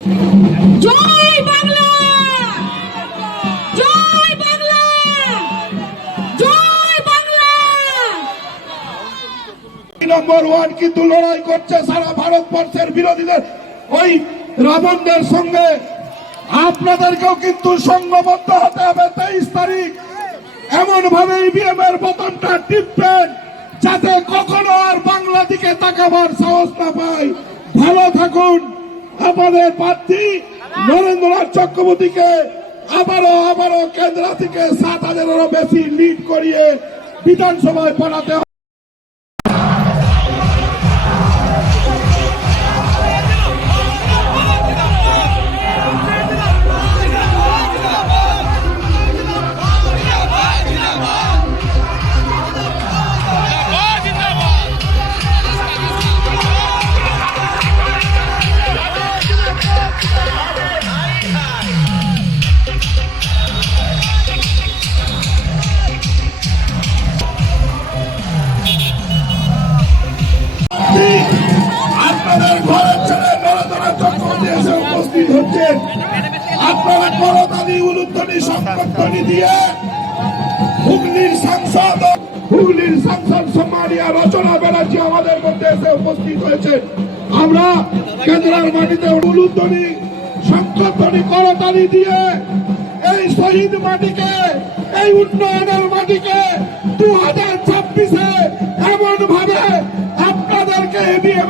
জয় বাংলা, জয় বাংলা, জয় বাংলা। নম্বর one কিন্তু লড়াই করছে সারা ভারতবর্ষের বিরোধীদের ওই রাবণদের সঙ্গে। আপনাদেরকেও কিন্তু সংঘবদ্ধ হতে হবে। 23 তারিখ এমন ভাবে ইভিএম এর বোতামটা টিপবেন যাতে কখনো আর বাংলা দিকে তাকাবার সাহস না পায়। ভালো থাকুন। আমাদের প্রার্থী নরেন্দ্রনাথ চক্রবর্তীকে আবারও কেন্দ্র থেকে 7,000-এরও বেশি লিড করিয়ে বিধানসভায় পাঠাতে হবে। আপনাদের ঘরের ছেলে নরেন্দ্রনাথ চক্রবর্তী এসে উপস্থিত হচ্ছেন। আপনারা করতালি উলুধ্বনি সংকটধ্বনি দিয়ে হুগলির সাংসদ সম্মানীয় রচনা ব্যানার্জি আমাদের মধ্যে এসে উপস্থিত হয়েছেন। আমরা কেন্দ্রের মাটিতে উলুধ্বনি সংকটধ্বনি করতালি দিয়ে এই শহীদ মাটিকে, এই উন্নয়নের মাটিকে 2026-এ এমন ভাবে আপনাদেরকে এগিয়ে